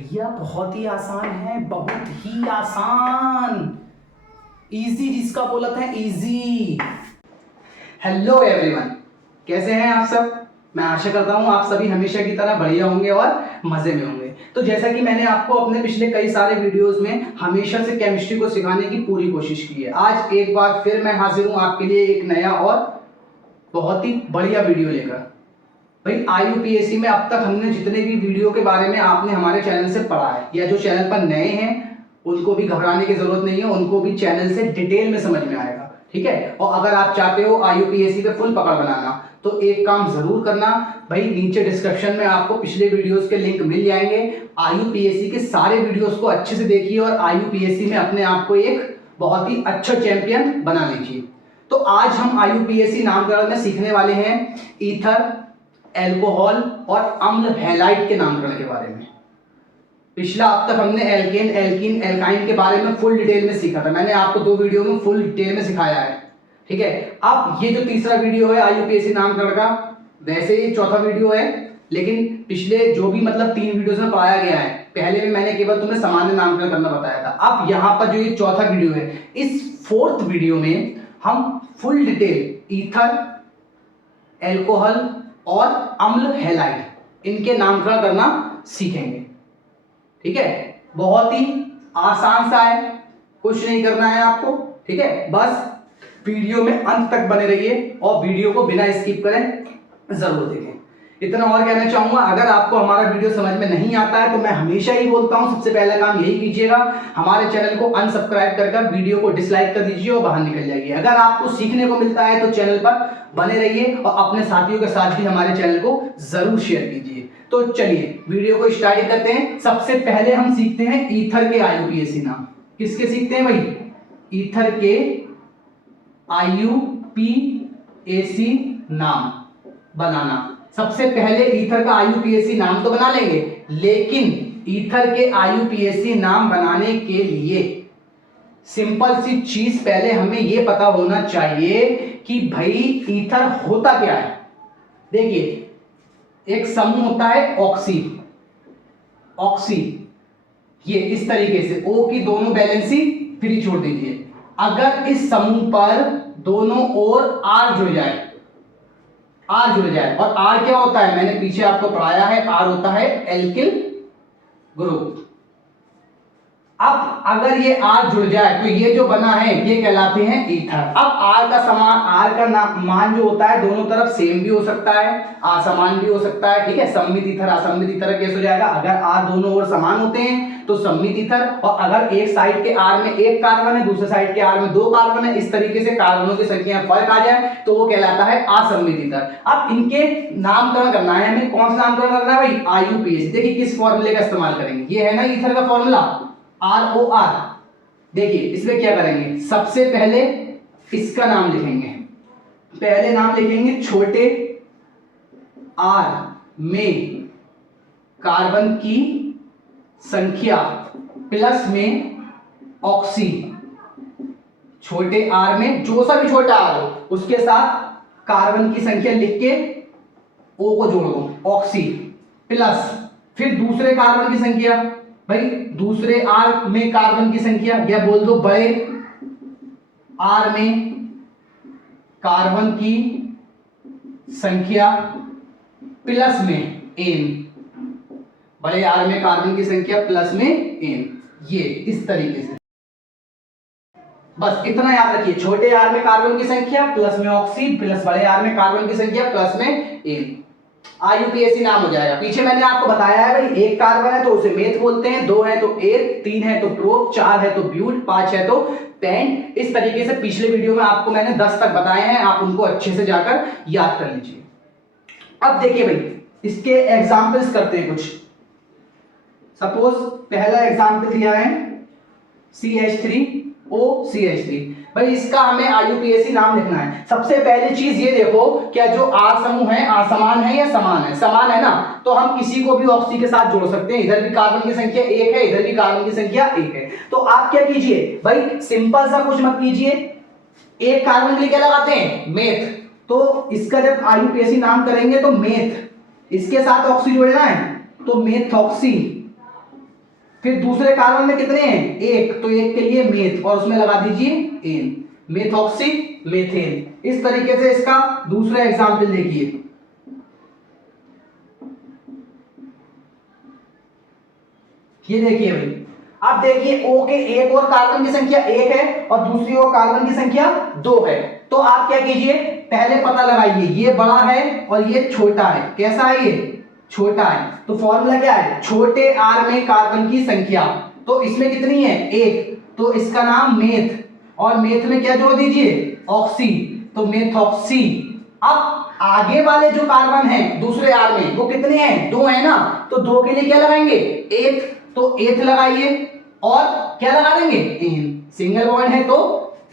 भैया बहुत ही आसान है, बहुत ही आसान। इजी जिसका बोला था इजी। हेलो एवरीवन, कैसे हैं आप सब। मैं आशा करता हूं आप सभी हमेशा की तरह बढ़िया होंगे और मजे में होंगे। तो जैसा कि मैंने आपको अपने पिछले कई सारे वीडियोस में हमेशा से केमिस्ट्री को सिखाने की पूरी कोशिश की है, आज एक बार फिर मैं हाजिर हूं आपके लिए एक नया और बहुत ही बढ़िया वीडियो लेकर। भाई IUPAC में अब तक हमने जितने भी वीडियो के बारे में आपने हमारे चैनल से पढ़ा है, या जो चैनल पर नए हैं उनको भी घबराने की जरूरत नहीं है, उनको भी चैनल से डिटेल में समझ में आएगा, ठीक है। और अगर आप चाहते हो IUPAC पे फुल पकड़ बनाना तो एक काम जरूर करना, भाई नीचे डिस्क्रिप्शन में आपको पिछले वीडियोस के लिंक मिल जाएंगे। IUPAC के सारे वीडियोस को अच्छे से देखिए और IUPAC में अपने आप को एक बहुत ही अच्छा चैंपियन बना लीजिए। तो आज हम IUPAC नामकरण में सीखने वाले हैं ईथर, एल्कोहल और अम्ल हैलाइड के नामकरण के बारे में। पिछला अब तक हमने एल्केन, एल्कीन, एल्काइन के बारे में फुल डिटेल में सीखा था, मैंने आपको 2 वीडियो में फुल डिटेल में सिखाया है, ठीक है। अब ये जो तीसरा वीडियो है IUPAC नामकरण का, वैसे ये चौथा वीडियो है, लेकिन पिछले जो भी मतलब 3 वीडियोस में पढ़ाया गया है, पहले में मैंने केवल तुम्हें सामान्य नामकरण करना बताया था। अब यहाँ पर जो ये चौथा वीडियो है, इस 4th वीडियो में हम फुल डिटेल ईथर, एल्कोहल और अम्ल हैलाइड इनके नामकरण करना सीखेंगे, ठीक है। बहुत ही आसान सा है, कुछ नहीं करना है आपको, ठीक है। बस वीडियो में अंत तक बने रहिए और वीडियो को बिना स्किप करें जरूर देखें। इतना और कहना चाहूंगा, अगर आपको हमारा वीडियो समझ में नहीं आता है तो मैं हमेशा ही बोलता हूं, सबसे पहला काम यही कीजिएगा, हमारे चैनल को अनसब्सक्राइब कर वीडियो को डिसलाइक कर दीजिए और बाहर निकल जाइए। अगर आपको सीखने को मिलता है तो चैनल पर बने रहिए और अपने साथियों के साथ भी हमारे चैनल को जरूर शेयर कीजिए। तो चलिए वीडियो को स्टार्ट करते हैं। सबसे पहले हम सीखते हैं ईथर के IUPAC नाम। किसके सीखते हैं भाई? ईथर के IUPAC नाम बनाना। सबसे पहले ईथर का IUPAC नाम तो बना लेंगे, लेकिन ईथर के IUPAC नाम बनाने के लिए सिंपल सी चीज पहले हमें यह पता होना चाहिए कि भाई ईथर होता क्या है। देखिए, एक समूह होता है ऑक्सी, ये इस तरीके से O की दोनों वैलेंसी फ्री छोड़ दीजिए। अगर इस समूह पर दोनों ओर R जुड़ जाए, और R क्या होता है, मैंने पीछे आपको पढ़ाया है, R होता है एल्किल ग्रुप। अब अगर ये R जुड़ जाए तो ये जो बना है ये कहलाते हैं ईथर। अब R का मान जो होता है दोनों तरफ सेम भी हो सकता है, असमान भी हो सकता है, ठीक है। सम्मित ईथर, असम्मित ईथर कैसे हो जाएगा? अगर R दोनों ओर समान होते हैं तो सम्मित ईथर, और अगर एक साइड के R में 1 कार्बन है, दूसरे साइड के R में 2 कार्बन है, इस तरीके से कार्बनों की संख्या में फर्क आ जाए तो वो कहलाता है असम्मित ईथर। अब इनके नामकरण करना है हमें। कौन सा नामकरण करना है भाई? IUPAC। देखिए किस फॉर्मूले का इस्तेमाल करेंगे, ये है ना ईथर का फॉर्मूला ROR। देखिए इसमें क्या करेंगे, सबसे पहले इसका नाम लिखेंगे। पहले नाम लिखेंगे छोटे r में कार्बन की संख्या प्लस में ऑक्सी। छोटे r में जो सा भी छोटा r हो उसके साथ कार्बन की संख्या लिख के O को जोड़ दो, ऑक्सी, प्लस फिर दूसरे कार्बन की संख्या, भाई दूसरे R में कार्बन की संख्या, या बोल दो बड़े R में कार्बन की संख्या प्लस में N, बड़े R में कार्बन की संख्या प्लस में N। ये इस तरीके से बस इतना याद रखिए, छोटे R में कार्बन की संख्या प्लस में ऑक्सी, प्लस बड़े R में कार्बन की संख्या प्लस में N। IUPAC नाम हो जाएगा। पीछे मैंने आपको बताया है भाई, 1 कार्बन है तो उसे मेथ बोलते हैं, 2 है तो एर, 3 है तो प्रोप, 4 है तो ब्यूट, 5 है तो पेंट। इस तरीके से पिछले वीडियो में आपको मैंने 10 तक बताए हैं, आप उनको अच्छे से जाकर याद कर लीजिए। अब देखिए भाई, इसके एग्जाम्पल्स करते हैं कुछ। सपोज पहला एग्जाम्पल दिया है CH3OCH3। भाई इसका हमें IUPAC नाम लिखना है। सबसे पहली चीज ये देखो, क्या जो R समूह है असमान है या समान है? समान है ना, तो हम किसी को भी ऑक्सी के साथ जोड़ सकते हैं। इधर भी कार्बन की संख्या 1 है, इधर भी कार्बन की संख्या 1 है। तो आप क्या कीजिए भाई, सिंपल सा कुछ मत कीजिए, एक कार्बन के लिए क्या लगाते हैं? मेथ। तो इसका जब IUPAC नाम करेंगे तो मेथ, इसके साथ ऑक्सी जोड़ना है तो मेथॉक्सी, फिर दूसरे कार्बन में कितने हैं, एक, तो एक के लिए मेथ और उसमें लगा दीजिए एन, मेथॉक्सी मेथेन। इस तरीके से इसका दूसरा एग्जाम्पल देखिए, ये देखिए भाई, अब देखिए O के एक और कार्बन की संख्या एक है और दूसरी ओर कार्बन की संख्या दो है। तो आप क्या कीजिए, पहले पता लगाइए ये बड़ा है और ये छोटा है। कैसा है, ये छोटा है, तो फॉर्मूला क्या है, छोटे r में कार्बन की संख्या। तो इसमें कितनी है, एक, तो इसका नाम मेथ, और मेथ में क्या जोड़ दीजिए, ऑक्सी, तो मेथॉक्सी। अब आगे वाले जो कार्बन है दूसरे r में वो कितने हैं, दो है ना, तो दो के लिए क्या लगाएंगे, एथ, तो एथ लगाइए और क्या लगा देंगे, एन। सिंगल बॉन्ड है तो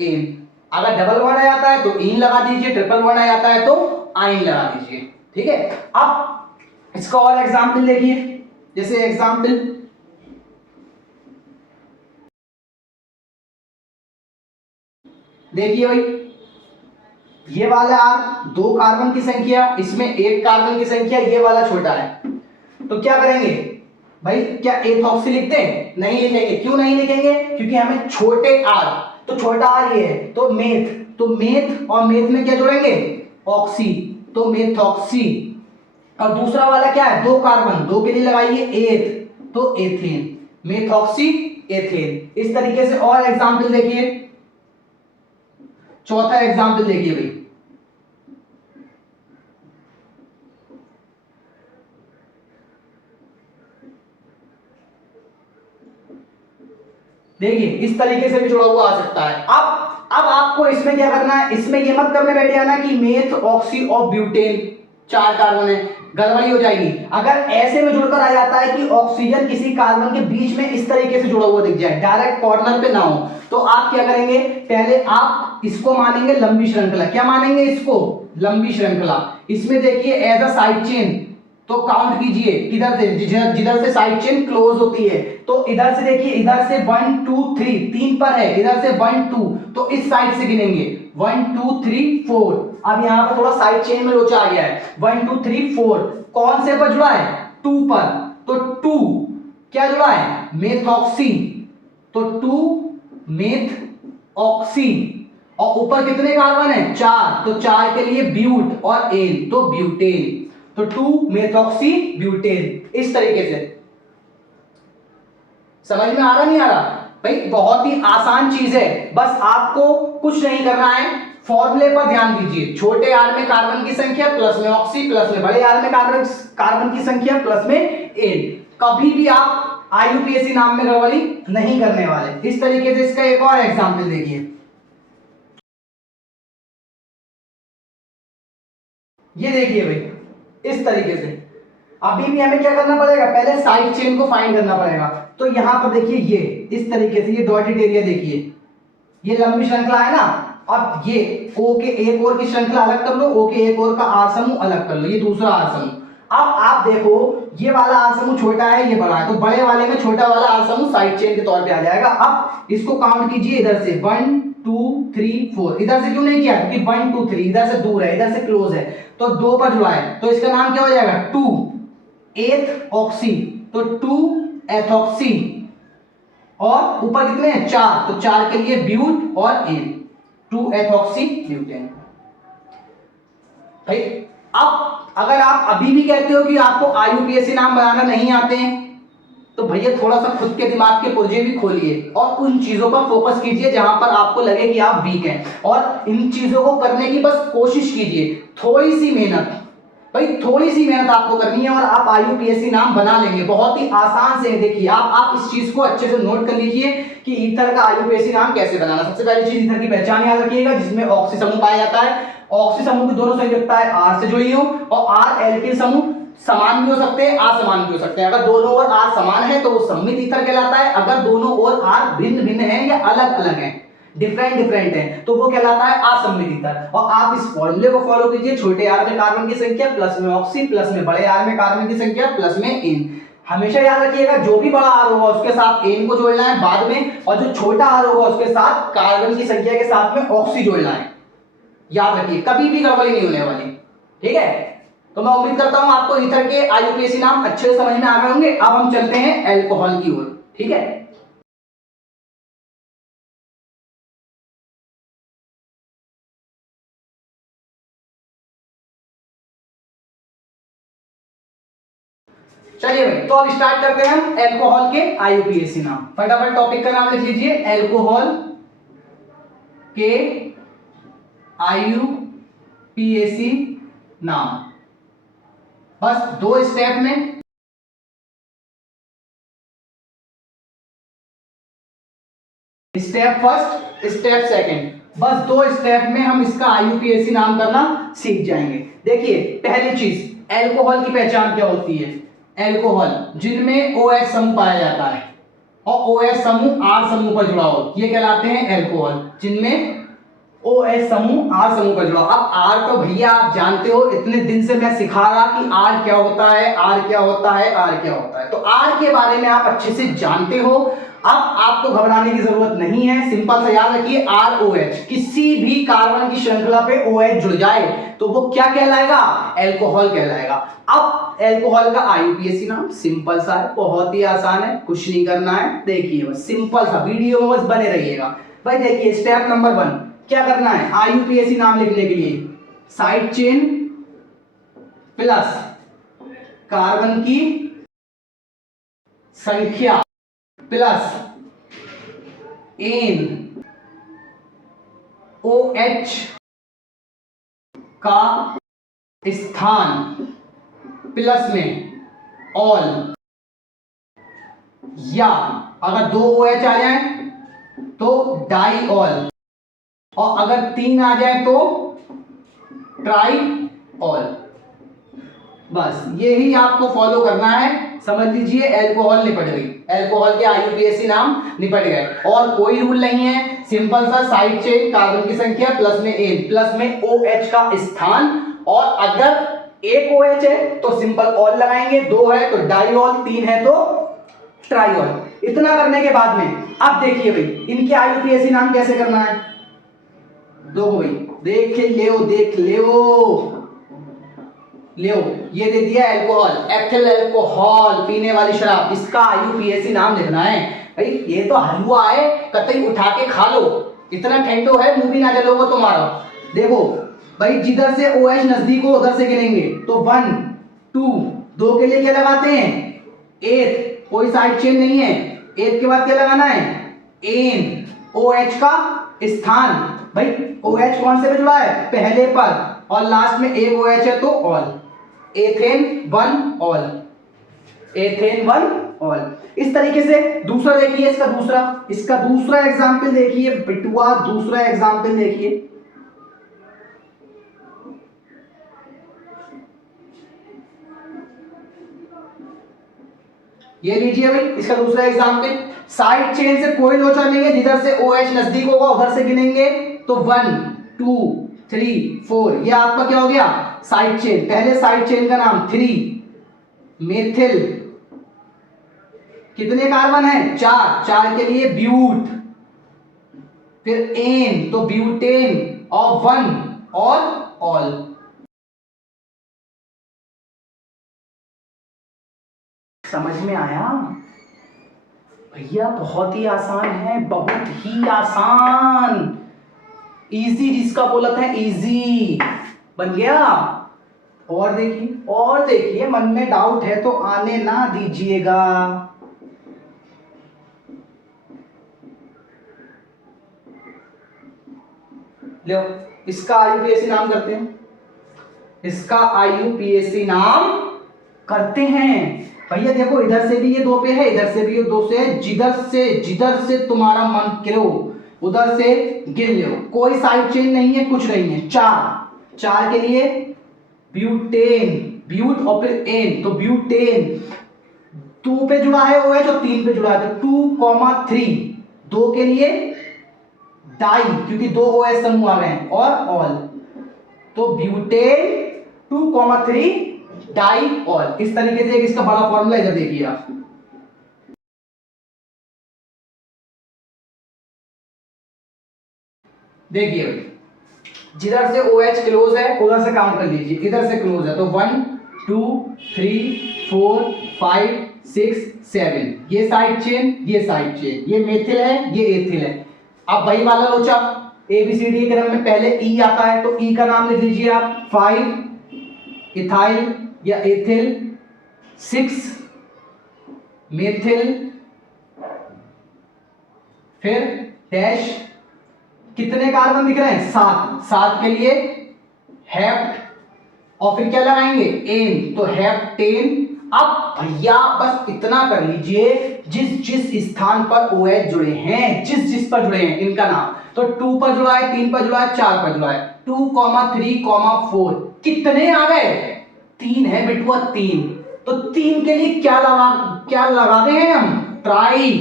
एन, अगर डबल बॉन्ड आ जाता है तो इन लगा दीजिए, ट्रिपल बॉन्ड आ जाता है तो आइन लगा दीजिए। ठीक है, अब इसका और एग्जांपल देखिए, जैसे एग्जांपल देखिए भाई, ये वाला R दो कार्बन की संख्या, इसमें एक कार्बन की संख्या, ये वाला छोटा है, तो क्या करेंगे भाई, क्या एथॉक्सी लिखते हैं, नहीं लिखेंगे। क्यों नहीं लिखेंगे, क्योंकि हमें छोटे R, तो छोटा R ये है, तो मेथ, तो मेथ और मेथ में क्या जोड़ेंगे, ऑक्सी, तो मेथॉक्सी। और दूसरा वाला क्या है, दो कार्बन, दो के लिए लगाइए एथ, तो एथेन, मेथॉक्सी एथेन। इस तरीके से और एग्जांपल देखिए, चौथा एग्जांपल देखिए भाई, देखिए इस तरीके से भी जुड़ा हुआ आ सकता है। अब आपको इसमें क्या करना है, इसमें ये मत करने बैठ जाना कि मेथ ऑक्सी और ब्यूटेन, चार कार्बन है, गड़बड़ी हो जाएगी। अगर ऐसे में जुड़कर आ जाता है कि ऑक्सीजन किसी कार्बन के बीच में इस तरीके से जुड़ा हुआ दिख जाए, डायरेक्ट कॉर्नर पे ना हो, तो आप क्या करेंगे, पहले आप इसको मानेंगे लंबी श्रृंखला। क्या मानेंगे इसको, लंबी श्रृंखला। इसमें देखिए एज अ साइड चेन, तो काउंट कीजिए किधर से, जिधर से साइड चेन क्लोज होती है, तो इधर से देखिए, इधर से 1 2 3, तीन पर है, इधर से 1 2, तो इस साइड से गिनेंगे 1 2 3 4। अब यहां पर थोड़ा साइड चेन में लोचा आ गया है, 1 2 3 4, कौन से पर जुड़ा है, 2 पर, तो 2 क्या जुड़ा है, मेथॉक्सी, तो 2 मेथ ऑक्सी। और ऊपर कितने कार्बन है, चार, तो चार के लिए ब्यूट और एन, तो ब्यूटेन, तो 2 मेथॉक्सी ब्यूटेन। इस तरीके से समझ में आ रहा, नहीं आ रहा भाई, बहुत ही आसान चीज है, बस आपको कुछ नहीं करना है, फॉर्मूले पर ध्यान दीजिए। छोटे आर में कार्बन की संख्या प्लस में ऑक्सी, प्लस में बड़े आर में कार्बन की संख्या प्लस में एन। कभी भी आप आईयूपीएसी नाम में गड़बड़ी नहीं करने वाले। इस तरीके से इसका एक और एग्जांपल देखिए, ये देखिए भाई, इस तरीके से अभी भी हमें क्या करना पड़ेगा, पहले साइड चेन को फाइंड करना पड़ेगा। तो यहां पर देखिए ये इस तरीके से, ये डॉटेड एरिया देखिए, ये लंबी श्रृंखला है ना। अब ये O के एक और की श्रृंखला अलग कर लो, O के एक और का R समूह अलग कर लो, ये दूसरा R समूह। अब आप देखो ये वाला R समूह छोटा है, ये बड़ा है, तो बड़े वाले में छोटा वाला R समूह साइड चेन के तौर पे आ जाएगा। अब इसको काउंट कीजिए, इधर से 1 2 3 4, इधर से क्यों नहीं किया, क्योंकि 1 2 3 इधर से दूर है, इधर से क्लोज है, तो दो पर जुड़ा है, तो इसका नाम क्या हो जाएगा, 2 एथ ऑक्सी, तो 2 एथॉक्सी। और ऊपर कितने हैं, चार, तो चार के लिए ब्यूट और एन, 2 एथॉक्सी ब्यूटेन। भाई अब अगर आप अभी भी कहते हो कि आपको आईयूपीएसी नाम बनाना नहीं आते हैं, तो भैया थोड़ा सा खुद के दिमाग के पुर्जे भी खोलिए और उन चीजों पर फोकस कीजिए जहां पर आपको लगे कि आप वीक हैं, और इन चीजों को करने की बस कोशिश कीजिए। थोड़ी सी मेहनत भाई, थोड़ी सी मेहनत आपको करनी है और आप आईयूपीएसी नाम बना लेंगे, बहुत ही आसान से। देखिए आप इस चीज को अच्छे से नोट कर लीजिए कि ईथर का आईयूपीएसी नाम कैसे बनाना। सबसे पहली चीज, ईथर की पहचान याद रखिएगा, जिसमें ऑक्सी समूह पाया जाता है। ऑक्सी समूह की दोनों संयुक्ताएं R से जुड़ी हो, और R एल्किल समूह समान भी हो सकते हैं, असमान भी हो सकते हैं। अगर दोनों ओर R समान है तो वो सममित ईथर कहलाता है, अगर दोनों ओर R भिन्न भिन्न है या अलग अलग है, डिफरेंट है, तो वो कहलाता है असममित ईथर। और आप इस फॉर्मूले को फॉलो कीजिए, छोटे r में कार्बन की संख्या प्लस में ऑक्सी, प्लस में बड़े r में कार्बन की संख्या प्लस में एन। हमेशा याद रखिएगा जो भी बड़ा r होगा उसके साथ एन को जोड़ना है बाद में, और जो छोटा r होगा उसके साथ कार्बन की संख्या के साथ में ऑक्सी जोड़ना है। याद रखिए, कभी भी गड़बड़ी नहीं होने वाली, ठीक है। तो मैं उम्मीद करता हूं आपको ईथर के आईयूपीएसी नाम अच्छे से समझ में आ गए होंगे। अब हम चलते हैं अल्कोहल की ओर, ठीक है। चलिए भाई, तो अब स्टार्ट करते हैं हम अल्कोहल के आईयूपीएसी नाम। फटाफट टॉपिक का नाम लिख लीजिए, अल्कोहल के आईयूपीएसी नाम। बस 2 स्टेप में, स्टेप फर्स्ट स्टेप सेकंड, बस 2 स्टेप में हम इसका आईयूपीएसी नाम करना सीख जाएंगे। देखिए पहली चीज, अल्कोहल की पहचान क्या होती है। अल्कोहल जिनमें OH समूह पाया जाता है और OH समूह R समूह पर जुड़ा हो, ये कहलाते हैं अल्कोहल। जिनमें OH समूह R समूह पर जुड़ा हो। अब R तो भैया आप जानते हो, इतने दिन से मैं सिखा रहा कि R क्या होता है, R क्या होता है, R क्या होता है, तो R के बारे में आप अच्छे से जानते हो। अब आपको घबराने की जरूरत नहीं है, सिंपल सा याद रखिए, ROH, किसी भी कार्बन की श्रृंखला पे OH जुड़ जाए तो वो क्या कहलाएगा, अल्कोहल कहलाएगा। अब अल्कोहल का आईयूपीएसी नाम सिंपल सा है, बहुत ही आसान है, कुछ नहीं करना है। देखिए बस सिंपल सा, वीडियो में बस बने रहिएगा भाई। देखिए स्टेप नंबर 1 क्या करना है, आईयूपीएसी नाम लिखने के लिए साइड चेन प्लस कार्बन की संख्या प्लस एन OH का स्थान प्लस में ऑल, या अगर 2 OH आ जाए तो डाई ऑल, और अगर 3 आ जाए तो ट्राई ऑल। बस यही आपको फॉलो करना है। समझ लीजिए अल्कोहल निपट गई, अल्कोहल के आईयूपीएसी नाम निपट गए, और कोई रूल नहीं है, सिंपल सा साइड चेन कार्बन की संख्या प्लस में एन प्लस में OH का स्थान, और अगर एक OH है तो सिंपल ऑल लगाएंगे, 2 है तो डाईऑल, 3 है तो ट्राईऑल। इतना करने के बाद में अब देखिए भाई इनके आईयूपीएसी नाम कैसे करना है। देखो भाई, देख ले ये दे दिया अल्कोहल, एथिल अल्कोहल, पीने वाली शराब, इसका आईयूपीएसी नाम लिखना है। भाई ये तो हलवा है, कतई उठा के खा लो, इतना ठंडो है मुंह भी ना जलोगे तुम्हारा। देखो भाई, जिधर से OH नजदीक हो उधर से गिनेंगे, तो 1 2, 2 के लिए क्या लगाते हैं, एथ, कोई साइड चेन नहीं है, एथ के बाद क्या लगाना है, एन, OH का स्थान, भाई OH कौन से पे जुड़ा है, पहले पर, और लास्ट में एक OH है तो all, ethane 1 all, ethane 1 all. इस तरीके से दूसरा देखिए, इसका दूसरा एग्जांपल देखिए बिटुआ, दूसरा एग्जांपल देखिए। ये लीजिए भाई इसका दूसरा एग्जांपल, साइड चेन से कोई लोचा नहीं है, जिधर से OH नजदीक होगा उधर से गिनेंगे, तो 1 2 3 4, ये आपका क्या हो गया, साइड चेन। पहले साइड चेन का नाम 3 मेथिल, कितने कार्बन है, 4, 4 के लिए ब्यूट, फिर एन तो ब्यूटेन, और 1 और ऑल। समझ में आया भैया, बहुत ही आसान है, बहुत ही आसान, इजी, जिसका बोला था इजी, बन गया। और देखिए मन में डाउट है तो आने ना दीजिएगा। लो इसका आईयूपीएसी नाम करते हैं, इसका आईयूपीएसी नाम करते हैं भैया। देखो इधर से भी ये 2 पे है, इधर से भी ये 2 से है, जिधर से तुम्हारा मन करो उधर से गिन लो, कोई साइड चेन नहीं है, कुछ नहीं है। 4 के लिए ब्यूटेन, ब्यूट और फिर एन, तो ब्यूटेन 2 पे जुड़ा है OH और 3 पे जुड़ा है, तो 2,3, 2 के लिए डाई, क्योंकि 2 OH समूह आ गए हैं, और ऑल, तो ब्यूटेन 2,3 डाई ऑल। इस तरीके से एक इसका बड़ा फॉर्मूला इधर देखिए आप। देखिए जिधर से OH क्लोज है उधर से काउंट कर लीजिए, इधर से क्लोज है तो 1 2 3 4 5 6 7, ये साइड चेन, ये साइड चेन, ये मेथिल है, ये एथिल है। अब वही वाला लोचा ABCD के क्रम में पहले E आता है तो E का नाम लिख लीजिए आप, 5 इथाइल या एथिल, 6 मेथिल, फिर डैश, कितने कार्बन दिख रहे हैं? 7, 7 के लिए हेप्ट, और फिर क्या लगाएंगे? एन, तो हेप्टेन। अब भैया बस इतना कर लीजिए, जिस जिस स्थान पर OH जुड़े हैं, जिस जिस पर जुड़े हैं इनका नाम, तो 2 पर जुड़ा है, 3 पर जुड़ा है, 4 पर जुड़ा है, 2, 3, 4, कितने आ गए? 3 है बेटुआ, 3। तो 3 के लिए क्या लगाते हैं हम? ट्राई,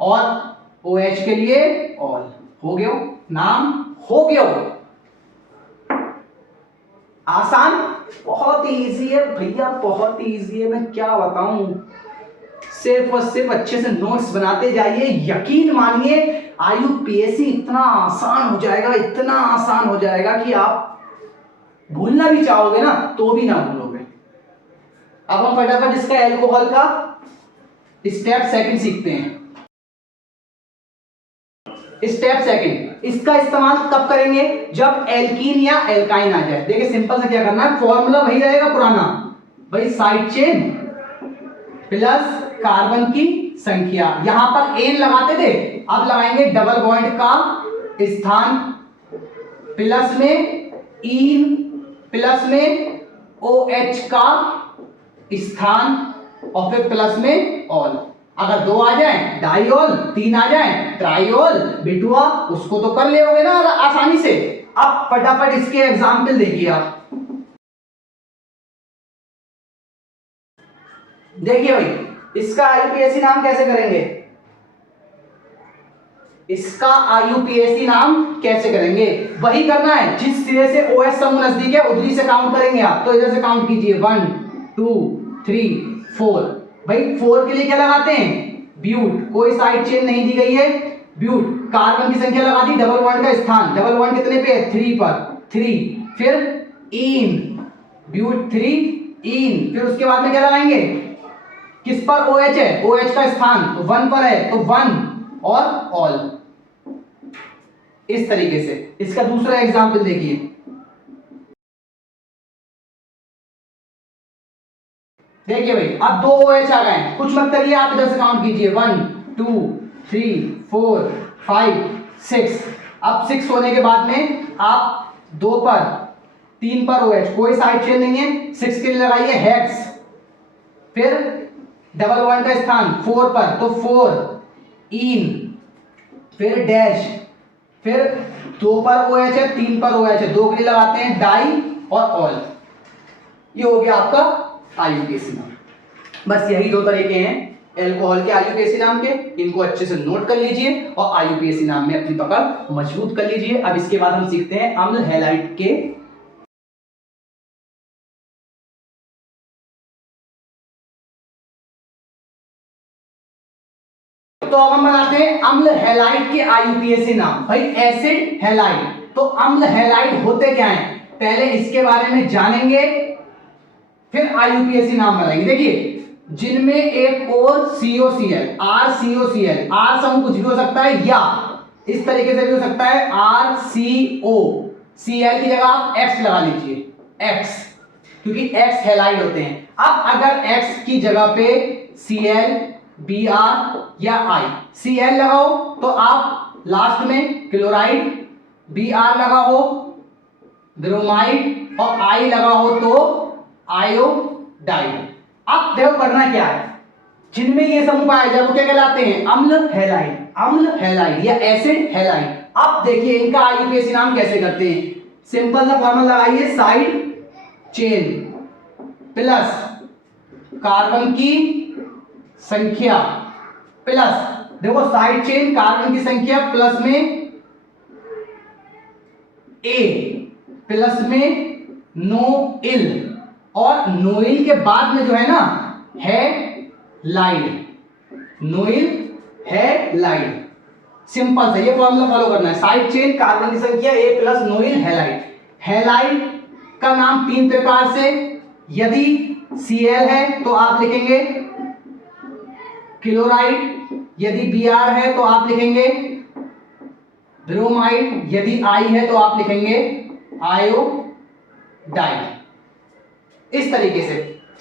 और OH के लिए ऑल। हो गया नाम, हो गया। आसान, बहुत इजी है भैया, बहुत इजी है, मैं क्या बताऊं। सिर्फ और सिर्फ अच्छे से नोट्स बनाते जाइए, यकीन मानिए IUPAC इतना आसान हो जाएगा, इतना आसान हो जाएगा कि आप भूलना भी चाहोगे ना तो भी ना भूलोगे। अब हम फटाफट इसका एल्कोहल का स्टेप सेकंड सीखते हैं। स्टेप सेकंड, इसका इस्तेमाल कब करेंगे? जब एल्कीन या एल्काइन आ जाए। देखिए सिंपल से क्या करना है, फॉर्मूला वही रहेगा पुराना भाई, साइड चेन प्लस कार्बन की संख्या, यहां पर एन लगाते थे, अब लगाएंगे डबल बॉन्ड का स्थान, प्लस में इन, प्लस में OH का स्थान, और फिर प्लस में ऑल। अगर 2 आ जाए डाइऑल, 3 आ जाए ट्राइऑल, बिटुआ उसको तो कर लेोगे ना आसानी से। अब फटाफट इसके एग्जाम्पल देखिए आप। देखिए भाई, इसका IUPAC नाम कैसे करेंगे? इसका IUPAC नाम कैसे करेंगे? वही करना है, जिस सिरे से OH समूह नजदीक है उधरी से काउंट करेंगे आप। तो इधर से काउंट कीजिए 1 2 3 4। भाई 4 के लिए क्या लगाते हैं? ब्यूट, कोई साइड चेन नहीं दी गई है, ब्यूट, कार्बन की संख्या लगा दी, डबल बॉन्ड का स्थान, डबल बॉन्ड कितने पे है? 3 पर, 3, फिर इन, ब्यूट 3 इन, फिर उसके बाद में क्या लगाएंगे? किस पर OH है? OH का स्थान तो 1 पर है तो 1 और ऑल। इस तरीके से। इसका दूसरा एग्जांपल देखिए। देखिए भाई, अब 2 OH आ गए, कुछ मत करिए, आप इधर से काउंट कीजिए 1 2 3 4 5 6। अब 6 होने के बाद में आप 2 पर 3 पर OH, कोई साइड चेन नहीं है, 6 के लिए लगाइए हेक्स, फिर डबल बॉन्ड का स्थान 4 पर तो 4 इन, फिर डैश, फिर 2 पर OH है, 3 पर OH है, 2 के लिए लगाते हैं डाई और ऑल। ये हो गया आपका IUPAC नाम। बस यही 2 तरीके हैं एल्कोहल के IUPAC नाम के, इनको अच्छे से नोट कर लीजिए और IUPAC नाम में अपनी पकड़ मजबूत कर लीजिए। अब इसके बाद हम सीखते हैं अम्ल हैलाइड के। तो अब हम बनाते हैं अम्ल हैलाइड के IUPAC नाम। भाई एसिड हैलाइड, तो अम्ल हैलाइड होते क्या हैं, पहले इसके बारे में जानेंगे, फिर IUPAC नाम बनाएंगे। देखिए, जिनमें एक और COCl, RCOCl, R समूह कुछ भी हो सकता है या इस तरीके से भी हो सकता है RCO, Cl की जगह आप X लगा लीजिए, X, क्योंकि X हैलाइड होते हैं। अब अगर X की जगह पे Cl, Br या I, Cl लगाओ तो आप लास्ट में क्लोराइड, Br लगा हो ब्रोमाइड और I लगा हो तो आयोडाइड। अब देखो करना क्या है, जिनमें ये समूह पाया जाए वो क्या कहलाते हैं? अम्ल हैलाइड, अम्ल हैलाइड या एसिड हैलाइड। अब देखिए इनका IUPAC नाम कैसे करते हैं, सिंपल सा फॉर्मूला लगाइए, साइड चेन प्लस कार्बन की संख्या, प्लस देखो साइड चेन कार्बन की संख्या प्लस में A, प्लस में नोइल, और नोइल के बाद में जो है ना है लाइड, नोइल है लाइड। सिंपल से ये फॉर्मूला फॉलो करना है, साइड चेन कार्बन की संख्या A plus Noyyal halide. Halide का नाम 3 प्रकार से, यदि Cl है तो आप लिखेंगे क्लोराइड, यदि Br है तो आप लिखेंगे ब्रोमाइड, यदि I है तो आप लिखेंगे आयोडाइड। इस तरीके से,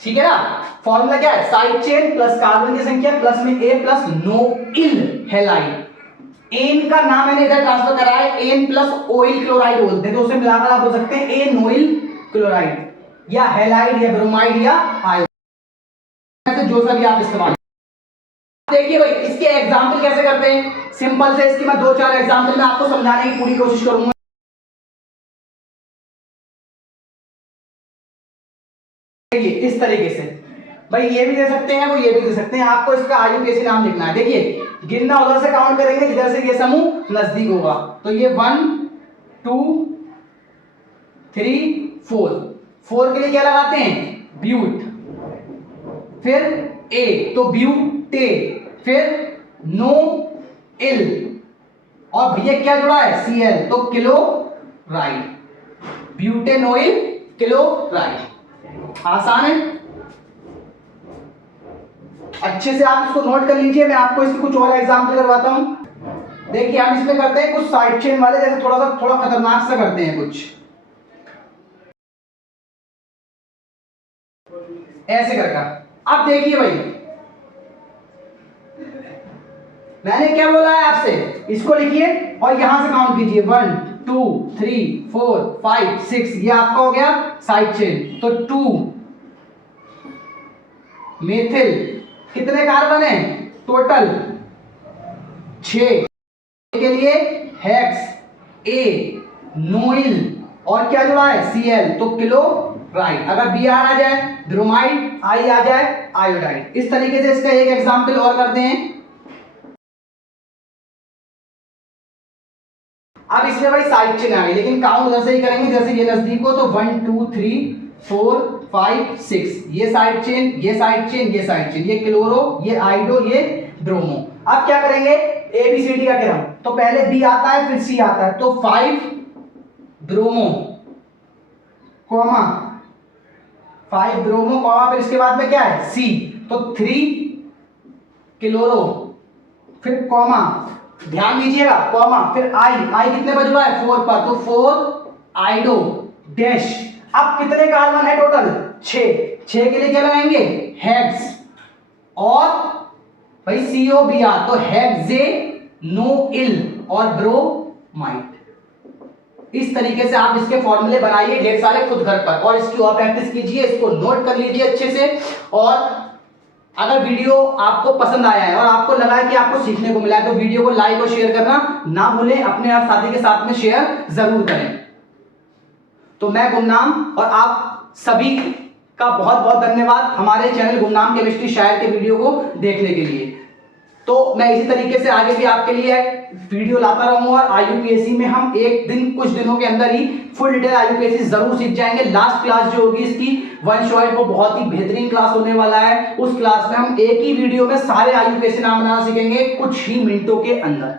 ठीक है ना। फॉर्मूला क्या है, साइड चेन प्लस कार्बन की संख्या प्लस में A plus Noyyal halide. N का नाम मैंने इधर ट्रांसफर करा है, एन प्लस ऑयल क्लोराइड बोलते हैं, तो उसे मिलाकर आप बोल सकते हैं ए नोइल क्लोराइड या हैलाइड या ब्रोमाइड या आयोडाइड, जो सा भी आप इस्तेमाल। देखिए भाई इसके एग्जाम्पल कैसे करते हैं, सिंपल से इसकी मैं 2-4 एग्जाम्पल में आपको समझाने की पूरी कोशिश करूंगा। देखिए इस तरीके से भाई, ये भी दे सकते हैं वो ये भी दे सकते हैं, आपको इसका आईयूपीएसी नाम लिखना है। देखिए गिनना उधर से काउंट करेंगे जिधर से ये समूह नजदीक होगा, तो ये 1 2 3 4 के लिए क्या लगाते हैं, ब्यूट, फिर ए तो ब्यूटे, फिर नो इल, और भैया क्या जुड़ा है, Cl, तो क्लोराइड, ब्यूटेनोइल क्लोराइड। आसान है, अच्छे से आप इसको नोट कर लीजिए। मैं आपको इसके कुछ और एग्जाम्पल करवाता हूं। देखिए हम इसमें करते हैं कुछ साइड चेन वाले, जैसे थोड़ा खतरनाक सा करते हैं कुछ ऐसे करके। अब देखिए भाई मैंने क्या बोला है आपसे, इसको लिखिए और यहां से काउंट कीजिए 1 2 3 4 5 6, ये आपका हो गया साइड चेन। तो 2 मेथिल, कितने कार्बन है टोटल 6, के लिए हेक्स, ए नोइल, और क्या जुड़ा है Cl, तो क्लोराइड। अगर Br आ जाए ब्रोमाइड, I आ जाए आयोडाइड। इस तरीके से इसका एक एग्जांपल और करते हैं। अब इसमें भाई साइड चेन आ गई, लेकिन काउंट उधर से ही करेंगे जैसे ये नजदीक हो, तो 1 2 3 4 5 6, ये साइड चेन, ये साइड चेन, ये साइड चेन, ये क्लोरो, ये आइडो, ये ब्रोमो। अब क्या करेंगे, ABCD का क्रम, तो पहले B आता है फिर C आता है, तो 5 ब्रोमो कॉमा 5 ब्रोमो कॉमा, फिर इसके बाद में क्या है C, तो 3 क्लोरो, फिर कॉमा, ध्यान दीजिएगा कॉमा, फिर I कितने बज रहा है 4 पर, तो 4 आइडो डैश। अब कितने कार्बन है टोटल 6 के लिए क्या लगाएंगे हेक्स, और भाई COBr, तो हेक्से नोइल और ब्रोमाइड। इस तरीके से आप इसके फॉर्मूले बनाइए ढेर सारे खुद घर पर, और इसकी और प्रैक्टिस कीजिए, इसको नोट कर लीजिए अच्छे से। और अगर वीडियो आपको पसंद आया है और आपको लगा है कि आपको सीखने को मिला है, तो वीडियो को लाइक और शेयर करना ना भूलें, अपने आप साथी के साथ में शेयर जरूर करें। तो मैं गुमनाम और आप सभी का बहुत बहुत धन्यवाद हमारे चैनल गुमनाम केमिस्ट्री शायर के वीडियो को देखने के लिए। तो मैं इसी तरीके से आगे भी आपके लिए वीडियो लाता रहूंगा, और आईयूपीएसी में हम एक दिन कुछ दिनों के अंदर ही फुल डिटेल आईयूपीएसी जरूर सीख जाएंगे। लास्ट क्लास जो होगी इसकी वन शॉट, वो बहुत ही बेहतरीन क्लास होने वाला है। उस क्लास में हम एक ही वीडियो में सारे आईयूपीएसी नाम बनाना सीखेंगे कुछ ही मिनटों के अंदर,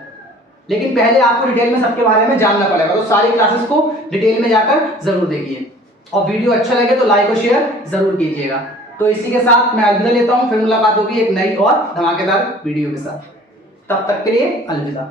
लेकिन पहले आपको डिटेल में सबके बारे में जानना पड़ेगा। तो सारी क्लासेस को डिटेल में जाकर जरूर देखिए, और वीडियो अच्छा लगे तो लाइक और शेयर जरूर कीजिएगा। तो इसी के साथ मैं अलविदा लेता हूं, फिर मुलाकात होगी एक नई और धमाकेदार वीडियो के साथ। तब तक के लिए अलविदा।